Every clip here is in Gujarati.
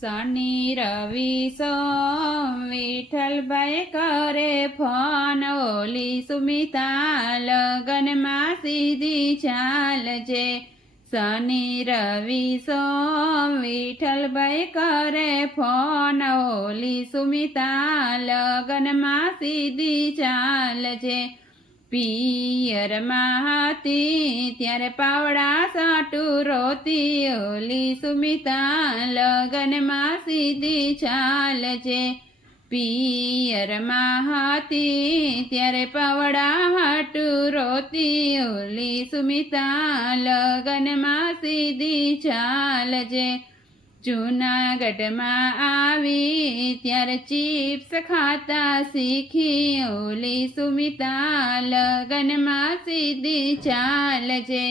શનિ, રવિ, સોમ વિઠ્ઠલભાઈ કરે, ફોન ઓલી સુમિતા લગનમાં સીધી ચાલજે. શનિ, રવિ, સોમ વિઠ્ઠલભાઈ કરે, ફોન ઓલી સુમિતા લગનમાં સીધી ચાલજે. પિયરમાં હતી ત્યારે પાવડા સાટું રોતી, ઓલી સુમિતા લગનમાં સીધી ચાલજે પિયરમાં હતી ત્યારે પાવડા હાટું રોતી, ઓલી સુમિતા લગનમાં સીધી ચાલજે જૂનાગઢમાં આવી ત્યારે ચિપ્સ ખાતા શીખી, ઓલી સુમિતા લગનમાં સીધી ચાલજે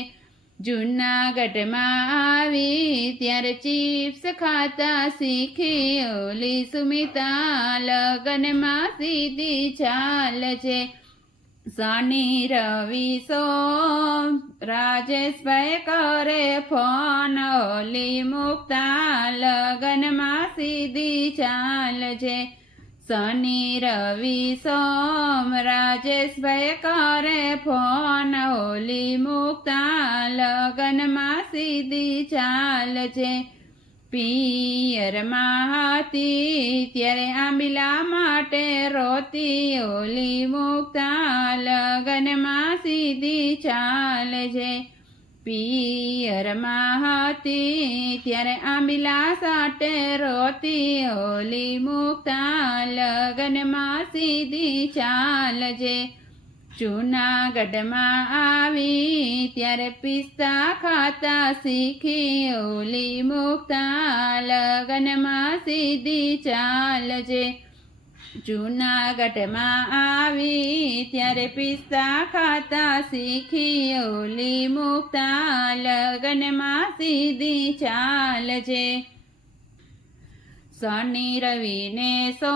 જૂનાગઢમાં આવી ત્યારે ચિપ્સ ખાતા શીખી, ઓલી સુમિતા લગનમાં સીધી ચાલજે શનિ રવિ સોમ રાજેશભાઈ કરે ફોન ઓલી મુક્તા લગનમાં સીધી ચાલજે. શનિ રવિ સોમ, રાજેશભાઈ કરે ફોન ઓલી મુક્તા લગનમાં સીધી ચાલજે. પિયરમાં હતી ત્યારે આંબીલા માટે રોતી ઓલી મુક્તા લગનમાં સીધી ચાલજે. પિયરમાં હતી ત્યારે આંબીલા સાટે રોતી ઓલી મુક્તા લગનમાં સીધી ચાલજે. જૂનાગઢમાં આવી ત્યારે પિસ્તા ખાતા શીખી ઓલી મુક્તા લગનમાં સીધી ચાલજે. જૂનાગઢમાં આવી ત્યારે પિસ્તા ખાતા શીખી ઓલી મુક્તા લગનમાં સીધી ચાલજે. શનિ રવિને સો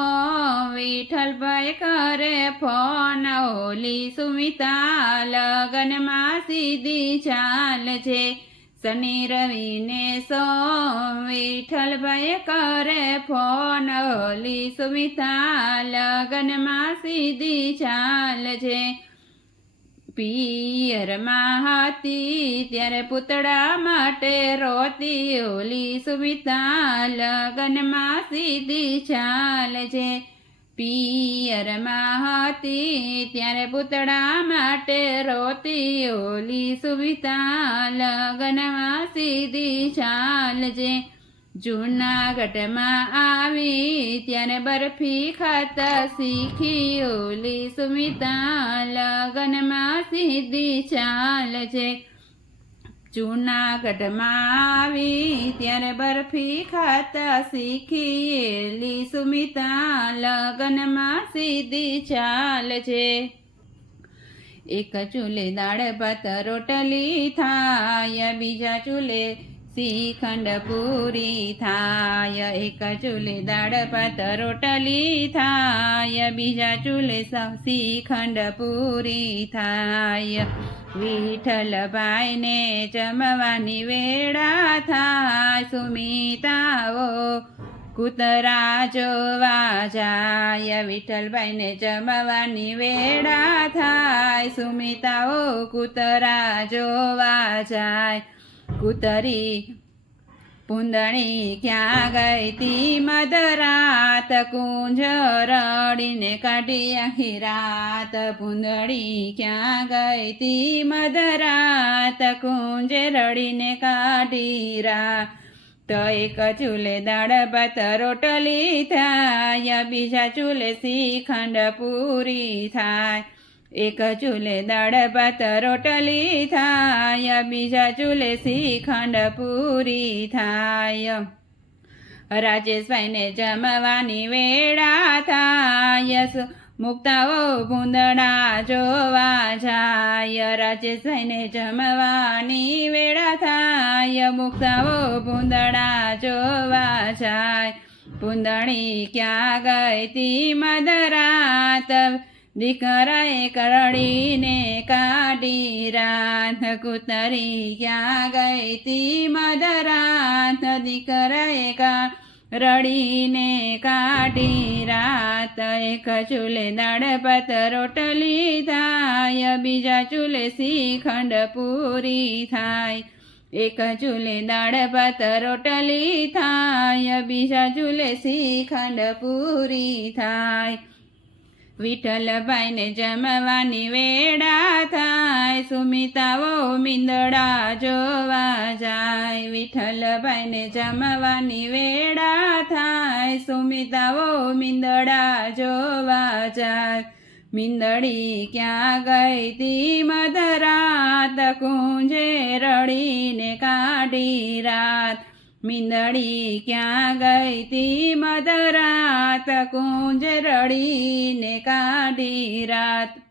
વિઠ્ઠલભાઈ કરે ફોન ઓલી સુમિતા લગનમાં સીધી ચાલ છે શનિ રવિને સો વિઠ્ઠલભાઈ કરે ફોન ઓલી સુમિતા લગનમાં સીધી ચાલજે પિયરમાં હતી ત્યારે પૂતળા માટે રોતી ઓલી સુમિતા લગનમાં સીધી ચાલ ચાલજે પિયરમાં હતી ત્યારે પૂતળા માટે રોતી ઓલી સુમિતા લગનમાં સીધી ચાલજે જૂનાગઢમાં આવી ત્યારે બરફી ખાતા શીખી ઓલી સુમિતા લગનમાં સીધી ચાલ છે. જૂનાગઢમાં આવી ત્યારે બરફી ખાતા શીખી એલી સુમિતા લગનમાં સીધી ચાલ છે. એક ચૂલે દાળ ભાત રોટલી થાય, બીજા ચૂલે શ્રીખંડ પૂરી થાય, એક ચૂલે દાળ ભાત, રોટલી થાય, બીજા ચૂલે શ્રીખંડ પૂરી થાય. વિઠ્ઠલભાઈને જમવાની વેળા થાય, સુમિતાઓ કૂતરા જોવા જાય. વિઠ્ઠલભાઈને જમવાની વેળા થાય, સુમિતાઓ કૂતરા જોવા જાય. કૂતરી પૂંદણી ક્યાં ગઈ તી મધરાત? કુંજ રડીને કાઢી આખી રાત. પૂંદણી ક્યાં ગઈ તી મધરાત? કુંજ રડીને કાઢી રા તો એક ચૂલે દાળ ભાત રોટલી થાય, બીજા ચૂલે શ્રીખંડ પૂરી થાય. એક ચૂલે દાળ ભાત રોટલી થાય, બીજા ચૂલે શ્રીખંડ પૂરી થાય. રાજેશભાઈને જમવાની વેળા થાય, મુક્તાઓ ભૂંદડા જોવા જાય. રાજેશભાઈને જમવાની વેળા થાય, મુક્તાઓ ભૂંદડા જોવા જાય. ભૂંદણી ક્યાં ગઈ તી મધરાત? દીકરાએ કરડીને કાઢી રાત કુતરી ક્યાં ગઈ તી મધરાત દીકરાએ કા રડીને કાઢી રાત એક ચૂલે દાળ ભાત રોટલી થાય, બીજા ચૂલે શ્રીખંડ પૂરી થાય. એક ચૂલે દાડ ભાત રોટલી થાય, બીજા ચૂલે શ્રીખંડ પૂરી થાય. વિઠ્ઠલભાઈને જમવાની વેળા થાય, સુમિતાઓ મીંદડા જોવા જાય. વિઠ્ઠલભાઈને જમવાની વેળા થાય, સુમિતાઓ મીંદડા જોવા જાય. મીંદડી ક્યાં ગઈ તી મધરાત? કુંજે રડીને કાઢી રાત. મીંદડી ક્યાં ગઈ તી? મધરાત કુંજ રડીને કાઢી રાત.